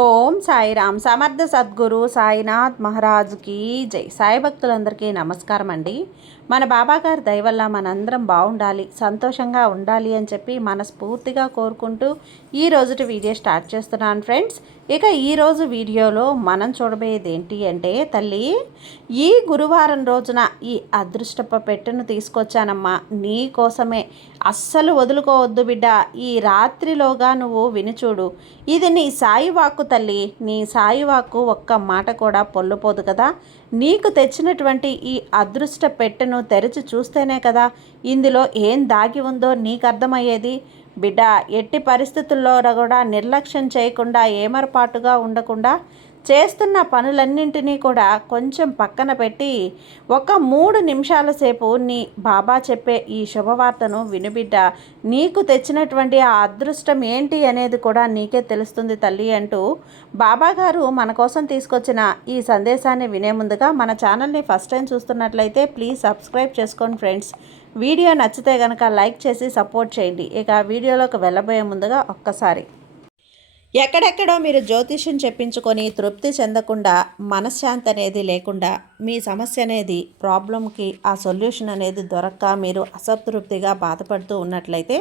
ఓం సాయిరామ్. సమర్థ సద్గురు సాయినాథ్ మహారాజ్కి జై. సాయి భక్తులందరికీ నమస్కారం అండి. మన బాబాగారి దయ వల్ల మనందరం బాగుండాలి, సంతోషంగా ఉండాలి అని చెప్పి మనస్ఫూర్తిగా కోరుకుంటూ ఈ రోజుటి వీడియో స్టార్ట్ చేస్తున్నాను ఫ్రెండ్స్. ఇక ఈరోజు వీడియోలో మనం చూడబోయేది ఏంటి అంటే, తల్లి ఈ గురువారం రోజున ఈ అదృష్టపు పెట్టెను తీసుకొచ్చానమ్మా నీ కోసమే. అస్సలు వదులుకోవద్దు బిడ్డ. ఈ రాత్రిలోగా నువ్వు వినిచూడు. ఇది నీ సాయి వాక్కు తల్లి. నీ సాయి వాక్కు ఒక్క మాట కూడా పొల్లుపోదు కదా. నీకు తెచ్చినటువంటి ఈ అదృష్ట పెట్టెను తెరిచి చూస్తేనే కదా ఇందులో ఏం దాగి ఉందో నీకు అర్థమయ్యేది. బిడ్డ, ఎట్టి పరిస్థితుల్లో కూడా నిర్లక్ష్యం చేయకుండా, ఏమరపాటుగా ఉండకుండా చేస్తున్న పనులన్నింటినీ కూడా కొంచెం పక్కన పెట్టి ఒక 3 నిమిషాల సేపు నీ బాబా చెప్పే ఈ శుభవార్తను వినుబిడ్డ. నీకు తెచ్చినటువంటి ఆ అదృష్టం ఏంటి అనేది కూడా నీకే తెలుస్తుంది తల్లి అంటూ బాబా గారు మన కోసం తీసుకొచ్చిన ఈ సందేశాన్ని వినే ముందుగా మన ఛానల్ని ఫస్ట్ టైం చూస్తున్నట్లయితే ప్లీజ్ సబ్స్క్రైబ్ చేసుకోండి ఫ్రెండ్స్. వీడియో నచ్చితే కనుక లైక్ చేసి సపోర్ట్ చేయండి. ఇక వీడియోలోకి వెళ్ళబోయే ముందుగా ఒక్కసారి, ఎక్కడెక్కడో మీరు జ్యోతిష్యం చెప్పించుకొని తృప్తి చెందకుండా, మనశ్శాంతి అనేది లేకుండా, మీ సమస్య అనేది ప్రాబ్లంకి ఆ సొల్యూషన్ అనేది దొరక్క మీరు అసంతృప్తిగా బాధపడుతూ ఉన్నట్లయితే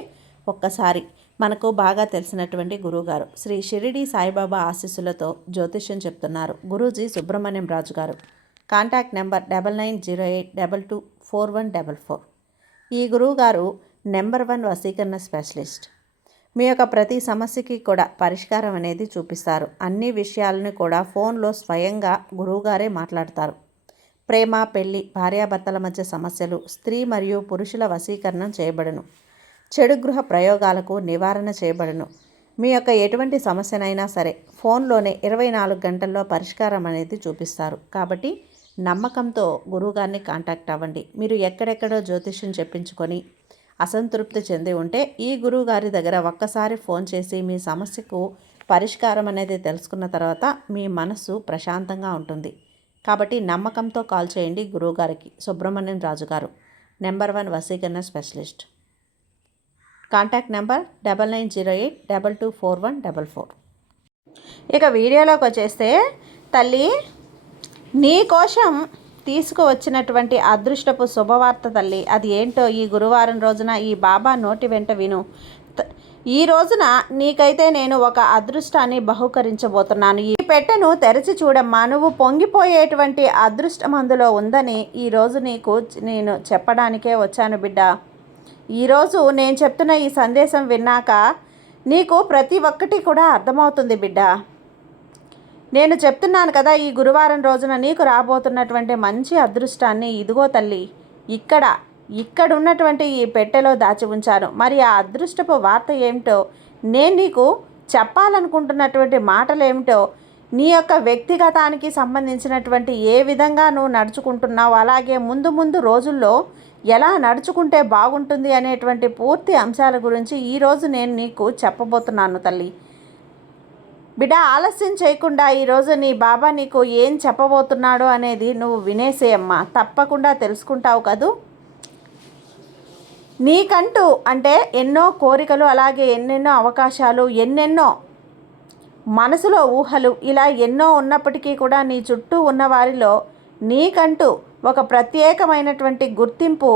ఒక్కసారి మనకు బాగా తెలిసినటువంటి గురువుగారు శ్రీ షిరిడి సాయిబాబా ఆశీస్సులతో జ్యోతిష్యం చెప్తున్నారు గురూజీ సుబ్రహ్మణ్యం రాజు గారు. Contact number 9908224144. ఈ గురువుగారు నెంబర్ 1 వశీకరణ స్పెషలిస్ట్. మీ యొక్క ప్రతి సమస్యకి కూడా పరిష్కారం అనేది చూపిస్తారు. అన్ని విషయాలను కూడా ఫోన్లో స్వయంగా గురువుగారే మాట్లాడతారు. ప్రేమ, పెళ్లి, భార్యాభర్తల మధ్య సమస్యలు, స్త్రీ మరియు పురుషుల వశీకరణం చేయబడును. చెడు గృహ ప్రయోగాలకు నివారణ చేయబడును. మీ యొక్క ఎటువంటి సమస్యనైనా సరే ఫోన్లోనే 24 గంటల్లో పరిష్కారం అనేది చూపిస్తారు. కాబట్టి నమ్మకంతో గురువుగారిని కాంటాక్ట్ అవ్వండి. మీరు ఎక్కడెక్కడో జ్యోతిష్యం చెప్పించుకొని అసంతృప్తి చెంది ఉంటే ఈ గురువు గారి దగ్గర ఒక్కసారి ఫోన్ చేసి మీ సమస్యకు పరిష్కారం అనేది తెలుసుకున్న తర్వాత మీ మనసు ప్రశాంతంగా ఉంటుంది. కాబట్టి నమ్మకంతో కాల్ చేయండి గురువుగారికి. సుబ్రహ్మణ్యం రాజు గారు, నెంబర్ 1 వశీకరణ స్పెషలిస్ట్. Contact number 9908224144. ఇక వీడియోలోకి వచ్చేస్తే, తల్లి నీ కోసం తీసుకువచ్చినటువంటి అదృష్టపు శుభవార్త తల్లి, అది ఏంటో ఈ గురువారం రోజున ఈ బాబా నోటి వెంట విను. ఈ రోజున నీకైతే నేను ఒక అదృష్టాన్ని బహుకరించబోతున్నాను. ఈ పెట్టెను తెరిచి చూడమ్మా. నువ్వు పొంగిపోయేటువంటి అదృష్టం అందులో ఉందని ఈరోజు నీకు నేను చెప్పడానికే వచ్చాను బిడ్డ. ఈరోజు నేను చెప్తున్న ఈ సందేశం విన్నాక నీకు ప్రతి ఒక్కటి కూడా అర్థమవుతుంది బిడ్డ. నేను చెప్తున్నాను కదా, ఈ గురువారం రోజున నీకు రాబోతున్నటువంటి మంచి అదృష్టాన్ని ఇదిగో తల్లి ఇక్కడ ఉన్నటువంటి ఈ పెట్టెలో దాచి ఉంచాను. మరి ఆ అదృష్టపు వార్త ఏమిటో, నేను నీకు చెప్పాలనుకుంటున్నటువంటి మాటలు ఏమిటో, నీ యొక్క వ్యక్తిగతానికి సంబంధించినటువంటి ఏ విధంగా నువ్వు నడుచుకుంటున్నావు, అలాగే ముందు రోజుల్లో ఎలా నడుచుకుంటే బాగుంటుంది అనేటువంటి పూర్తి అంశాల గురించి ఈరోజు నేను నీకు చెప్పబోతున్నాను తల్లి. బిడ్డ, ఆలస్యం చేయకుండా ఈరోజు నీ బాబా నీకు ఏం చెప్పబోతున్నాడో అనేది నువ్వు వినేసేయమ్మా. తప్పకుండా తెలుసుకుంటావు కదూ. నీకంటూ అంటే ఎన్నో కోరికలు, అలాగే ఎన్నెన్నో అవకాశాలు, ఎన్నెన్నో మనసులో ఊహలు, ఇలా ఎన్నో ఉన్నప్పటికీ కూడా నీ చుట్టూ ఉన్న వారిలో నీకంటూ ఒక ప్రత్యేకమైనటువంటి గుర్తింపు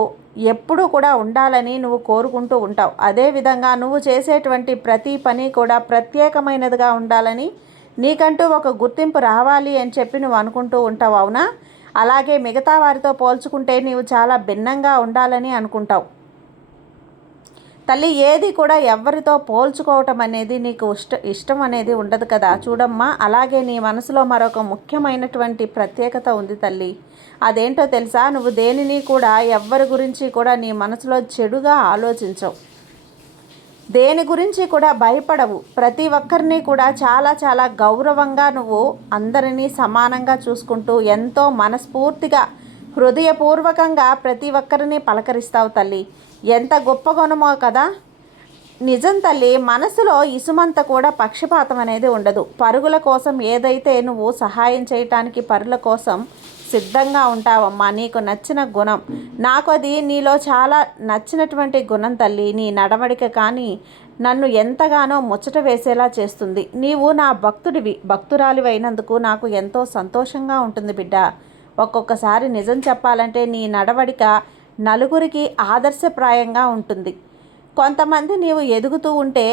ఎప్పుడూ కూడా ఉండాలని నువ్వు కోరుకుంటూ ఉంటావు. అదేవిధంగా నువ్వు చేసేటువంటి ప్రతి పని కూడా ప్రత్యేకమైనదిగా ఉండాలని, నీకంటూ ఒక గుర్తింపు రావాలి అని చెప్పి నువ్వు అనుకుంటూ ఉంటావు. అవునా? అలాగే మిగతా వారితో పోల్చుకుంటే నీవు చాలా భిన్నంగా ఉండాలని అనుకుంటావు తల్లి. ఏది కూడా ఎవరితో పోల్చుకోవటం అనేది నీకు ఇష్టం అనేది ఉండదు కదా. చూడమ్మా, అలాగే నీ మనసులో మరొక ముఖ్యమైనటువంటి ప్రత్యేకత ఉంది తల్లి. అదేంటో తెలుసా? నువ్వు దేనిని కూడా ఎవ్వరి గురించి కూడా నీ మనసులో చెడుగా ఆలోచించవు, దేని గురించి కూడా భయపడవు. ప్రతి ఒక్కరిని కూడా చాలా గౌరవంగా నువ్వు అందరినీ సమానంగా చూసుకుంటూ ఎంతో మనస్ఫూర్తిగా, హృదయపూర్వకంగా ప్రతి ఒక్కరిని పలకరిస్తావు తల్లి. ఎంత గొప్ప గుణమో కదా. నిజం తల్లి, మనసులో ఇసుమంత కూడా పక్షపాతం అనేది ఉండదు. పరుగుల కోసం ఏదైతే నువ్వు సహాయం చేయటానికి పరుల కోసం సిద్ధంగా ఉంటావమ్మా. నీకు నచ్చిన గుణం, నాకు అది నీలో చాలా నచ్చినటువంటి గుణం తల్లి. నీ నడవడిక కానీ, నన్ను ఎంతగానో ముచ్చట వేసేలా చేస్తుంది. నీవు నా భక్తుడివి, భక్తురాలివైనందుకు నాకు ఎంతో సంతోషంగా ఉంటుంది బిడ్డ. ఒక్కొక్కసారి నిజం చెప్పాలంటే నీ నడవడిక నలుగురికి ఆదర్శప్రాయంగా ఉంటుంది. కొంతమంది నీవు ఎదుగుతూ ఉంటే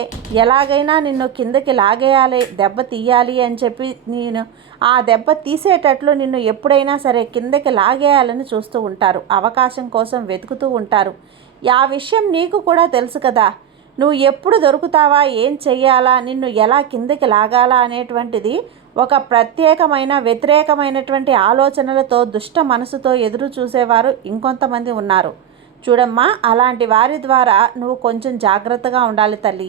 ఎలాగైనా నిన్ను కిందకి లాగేయాలి, దెబ్బ తీయాలి అని చెప్పి నేను ఆ దెబ్బ తీసేటట్లు నిన్ను ఎప్పుడైనా సరే కిందకి లాగేయాలని చూస్తూ ఉంటారు. అవకాశం కోసం వెతుకుతూ ఉంటారు. ఆ విషయం నీకు కూడా తెలుసు కదా. నువ్వు ఎప్పుడు దొరుకుతావా, ఏం చెయ్యాలా, నిన్ను ఎలా కిందకి లాగాలా అనేటువంటిది ఒక ప్రత్యేకమైన వ్యతిరేకమైనటువంటి ఆలోచనలతో దుష్ట మనసుతో ఎదురు చూసేవారు ఇంకొంతమంది ఉన్నారు. చూడమ్మా, అలాంటి వారి ద్వారా నువ్వు కొంచెం జాగ్రత్తగా ఉండాలి తల్లి.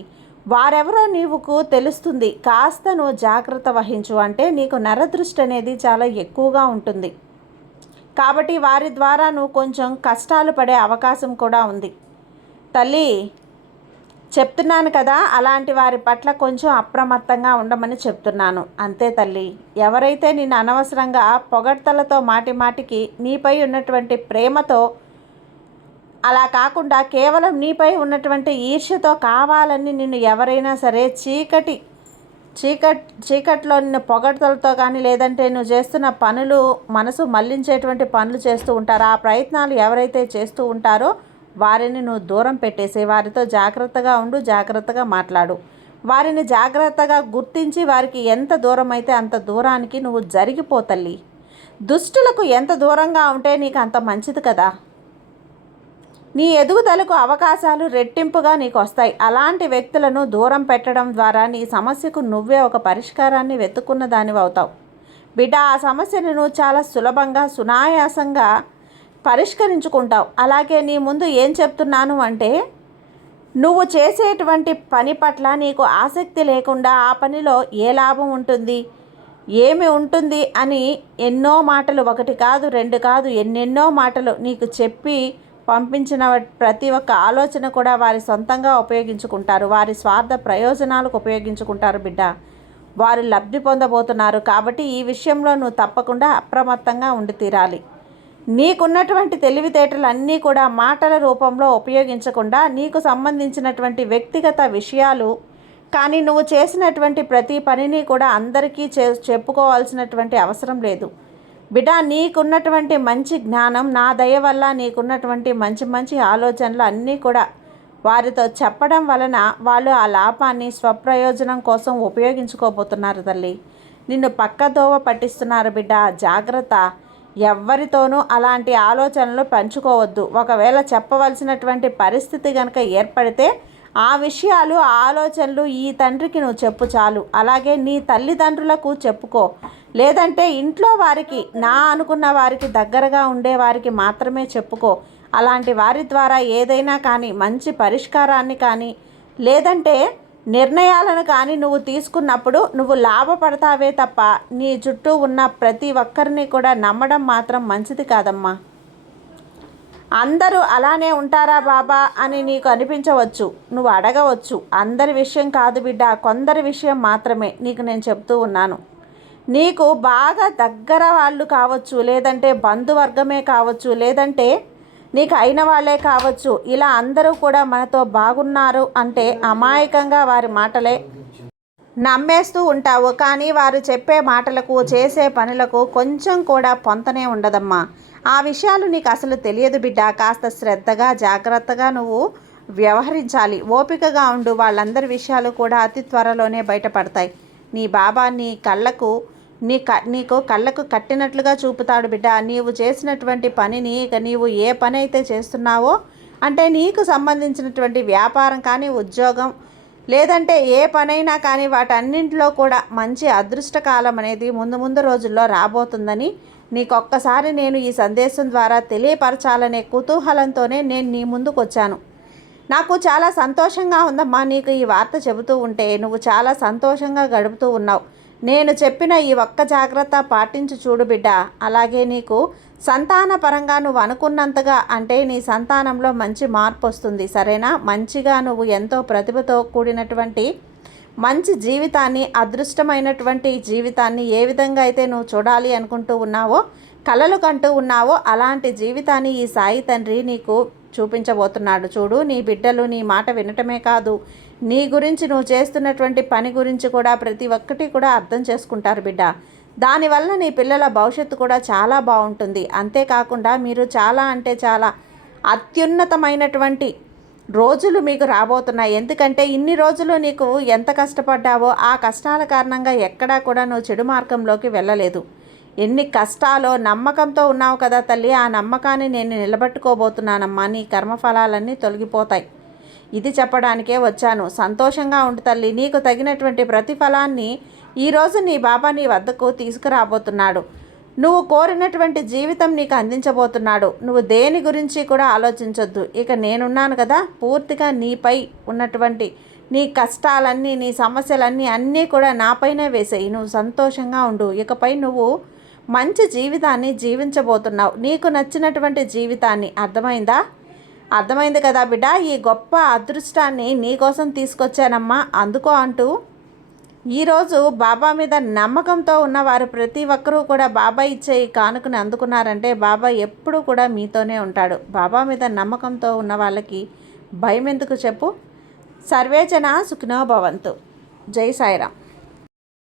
వారెవరో నీవుకు తెలుస్తుంది. కాస్త నువ్వు జాగ్రత్త వహించు. అంటే నీకు నరదృష్టి అనేది చాలా ఎక్కువగా ఉంటుంది కాబట్టి వారి ద్వారా నువ్వు కొంచెం కష్టాలు పడే అవకాశం కూడా ఉంది తల్లి. చెప్తున్నాను కదా, అలాంటి వారి పట్ల కొంచెం అప్రమత్తంగా ఉండమని చెప్తున్నాను అంతే తల్లి. ఎవరైతే నిన్ను అనవసరంగా పొగడ్తలతో మాటి మాటికి నీపై ఉన్నటువంటి ప్రేమతో, అలా కాకుండా కేవలం నీపై ఉన్నటువంటి ఈర్ష్యతో కావాలని నిన్ను ఎవరైనా సరే చీకట్లో నిన్ను పొగడ్తలతో కానీ, లేదంటే నువ్వు చేస్తున్న పనులు మనసు మళ్లించేటువంటి పనులు చేస్తూ ఉంటారో, ఆ ప్రయత్నాలు ఎవరైతే చేస్తూ ఉంటారో వారిని నువ్వు దూరం పెట్టేసి వారితో జాగ్రత్తగా ఉండు, జాగ్రత్తగా మాట్లాడు. వారిని జాగ్రత్తగా గుర్తించి వారికి ఎంత దూరం అయితే అంత దూరానికి నువ్వు జరిగిపోతల్లి. దుష్టులకు ఎంత దూరంగా ఉంటే నీకు అంత మంచిది కదా. నీ ఎదుగుదలకు అవకాశాలు రెట్టింపుగా నీకు వస్తాయి. అలాంటి వ్యక్తులను దూరం పెట్టడం ద్వారా నీ సమస్యకు నువ్వే ఒక పరిష్కారాన్ని వెతుక్కున్న దానివి అవుతావు బిడ్డ. ఆ సమస్యను నువ్వు చాలా సులభంగా, సునాయాసంగా పరిష్కరించుకుంటావు. అలాగే నీ ముందు ఏం చెప్తున్నాను అంటే, నువ్వు చేసేటువంటి పని పట్ల నీకు ఆసక్తి లేకుండా ఆ పనిలో ఏ లాభం ఉంటుంది, ఏమి ఉంటుంది అని ఎన్నో మాటలు, ఒకటి కాదు రెండు కాదు ఎన్నెన్నో మాటలు నీకు చెప్పి పంపించిన ప్రతి ఒక్క ఆలోచన కూడా వారి సొంతంగా ఉపయోగించుకుంటారు. వారి స్వార్థ ప్రయోజనాలకు ఉపయోగించుకుంటారు బిడ్డ. వారు లబ్ధి పొందబోతున్నారు. కాబట్టి ఈ విషయంలో నువ్వు తప్పకుండా అప్రమత్తంగా ఉండి తీరాలి. నీకున్నటువంటి తెలివితేటలన్నీ కూడా మాటల రూపంలో ఉపయోగించకుండా నీకు సంబంధించినటువంటి వ్యక్తిగత విషయాలు కానీ నువ్వు చేసినటువంటి ప్రతి పనిని కూడా అందరికీ చెప్పుకోవాల్సినటువంటి అవసరం లేదు బిడ్డ. నీకున్నటువంటి మంచి జ్ఞానం, నా దయ వల్ల నీకున్నటువంటి మంచి మంచి ఆలోచనలు అన్నీ కూడా వారితో చెప్పడం వలన వాళ్ళు ఆ లాభాన్ని స్వప్రయోజనం కోసం ఉపయోగించుకోబోతున్నారు తల్లి. నిన్ను పక్కదోవ పట్టిస్తున్నారు బిడ్డ, జాగ్రత్త. ఎవ్వరితోనూ అలాంటి ఆలోచనలు పంచుకోవద్దు. ఒకవేళ చెప్పవలసినటువంటి పరిస్థితి కనుక ఏర్పడితే ఆ విషయాలు, ఆ ఆలోచనలు ఈ తండ్రికి నువ్వు చెప్పు చాలు. అలాగే నీ తల్లిదండ్రులకు చెప్పుకో, లేదంటే ఇంట్లో వారికి, నా అనుకున్న వారికి, దగ్గరగా ఉండే వారికి మాత్రమే చెప్పుకో. అలాంటి వారి ద్వారా ఏదైనా కానీ మంచి పరిష్కారాన్ని కానీ లేదంటే నిర్ణయాలను కానీ నువ్వు తీసుకున్నప్పుడు నువ్వు లాభపడతావే తప్ప నీ చుట్టూ ఉన్న ప్రతి ఒక్కరిని కూడా నమ్మడం మాత్రం మంచిది కాదమ్మా. అందరూ అలానే ఉంటారా బాబా అని నీకు అనిపించవచ్చు, నువ్వు అడగవచ్చు. అందరి విషయం కాదు బిడ్డ, కొందరి విషయం మాత్రమే నీకు నేను చెప్తూ ఉన్నాను. నీకు బాగా దగ్గర వాళ్ళు కావచ్చు, లేదంటే బంధువర్గమే కావచ్చు, లేదంటే నీకు అయిన వాళ్ళే కావచ్చు. ఇలా అందరూ కూడా మనతో బాగున్నారు అంటే అమాయకంగా వారి మాటలే నమ్మేస్తూ ఉంటావు. కానీ వారు చెప్పే మాటలకు, చేసే పనులకు కొంచెం కూడా పొంతనే ఉండదమ్మా. ఆ విషయాలు నీకు అసలు తెలియదు బిడ్డ. కాస్త శ్రద్ధగా, జాగ్రత్తగా నువ్వు వ్యవహరించాలి. ఓపికగా ఉండు. వాళ్ళందరి విషయాలు కూడా అతి త్వరలోనే బయటపడతాయి. నీ బాబా నీకు కళ్ళకు కట్టినట్లుగా చూపుతాడు బిడ్డ. నీవు చేసినటువంటి పనిని, ఇక నీవు ఏ పని అయితే చేస్తున్నావో అంటే నీకు సంబంధించినటువంటి వ్యాపారం కానీ, ఉద్యోగం, లేదంటే ఏ పనైనా కానీ వాటన్నింటిలో కూడా మంచి అదృష్టకాలం అనేది ముందు రోజుల్లో రాబోతుందని నీకొక్కసారి నేను ఈ సందేశం ద్వారా తెలియపరచాలనే కుతూహలంతోనే నేను నీ ముందుకు వచ్చాను. నాకు చాలా సంతోషంగా ఉందమ్మా నీకు ఈ వార్త చెబుతూ ఉంటే. నువ్వు చాలా సంతోషంగా గడుపుతూ ఉన్నావు. నేను చెప్పిన ఈ ఒక్క జాగ్రత్త పాటించి చూడు బిడ్డ. అలాగే నీకు సంతాన పరంగా నువ్వు అనుకున్నంతగా అంటే నీ సంతానంలో మంచి మార్పు వస్తుంది, సరేనా? మంచిగా నువ్వు ఎంతో ప్రతిభతో కూడినటువంటి మంచి జీవితాన్ని, అదృష్టమైనటువంటి జీవితాన్ని ఏ విధంగా అయితే నువ్వు చూడాలి అనుకుంటూ ఉన్నావో, కలలు కంటూ ఉన్నావో అలాంటి జీవితాన్ని ఈ సాయి తండ్రి నీకు చూపించబోతున్నాడు. చూడు, నీ బిడ్డలు నీ మాట వినటమే కాదు, నీ గురించి, నువ్వు చేస్తున్నటువంటి పని గురించి కూడా ప్రతి ఒక్కటి కూడా అర్థం చేసుకుంటారు బిడ్డ. దానివల్ల నీ పిల్లల భవిష్యత్తు కూడా చాలా బాగుంటుంది. అంతేకాకుండా మీరు చాలా అంటే చాలా అత్యున్నతమైనటువంటి రోజులు మీకు రాబోతున్నాయి. ఎందుకంటే ఇన్ని రోజులు నీకు ఎంత కష్టపడ్డావో ఆ కష్టాల కారణంగా ఎక్కడా కూడా నువ్వు చెడు మార్గంలోకి వెళ్ళలేదు. ఎన్ని కష్టాలో నమ్మకంతో ఉన్నావు కదా తల్లి, ఆ నమ్మకాన్ని నేను నిలబెట్టుకోబోతున్నానమ్మా. నీ కర్మఫలాలన్నీ తొలగిపోతాయి. ఇది చెప్పడానికే వచ్చాను. సంతోషంగా ఉండు తల్లి. నీకు తగినటువంటి ప్రతిఫలాన్ని ఈరోజు నీ బాబా నీ వద్దకు తీసుకురాబోతున్నాడు. నువ్వు కోరినటువంటి జీవితం నీకు అందించబోతున్నాడు. నువ్వు దేని గురించి కూడా ఆలోచించొద్దు. ఇక నేనున్నాను కదా, పూర్తిగా నీపై ఉన్నటువంటి నీ కష్టాలన్నీ, నీ సమస్యలన్నీ అన్నీ కూడా నాపైనే వేసేయి. నువ్వు సంతోషంగా ఉండు. ఇకపై నువ్వు మంచి జీవితాన్ని జీవించబోతున్నావు. నీకు నచ్చినటువంటి జీవితాన్ని. అర్థమైంది కదా బిడ్డ. ఈ గొప్ప అదృష్టాన్ని నీకోసం తీసుకొచ్చానమ్మా, అందుకో అంటూ ఈరోజు బాబా మీద నమ్మకంతో ఉన్నవారు ప్రతి ఒక్కరూ కూడా బాబా ఇచ్చే ఈ కానుకని అందుకున్నారంటే బాబా ఎప్పుడూ కూడా మీతోనే ఉంటాడు. బాబా మీద నమ్మకంతో ఉన్న వాళ్ళకి భయం ఎందుకు చెప్పు. సర్వేజన సుఖినో భవంతు. జై సాయిరామ్.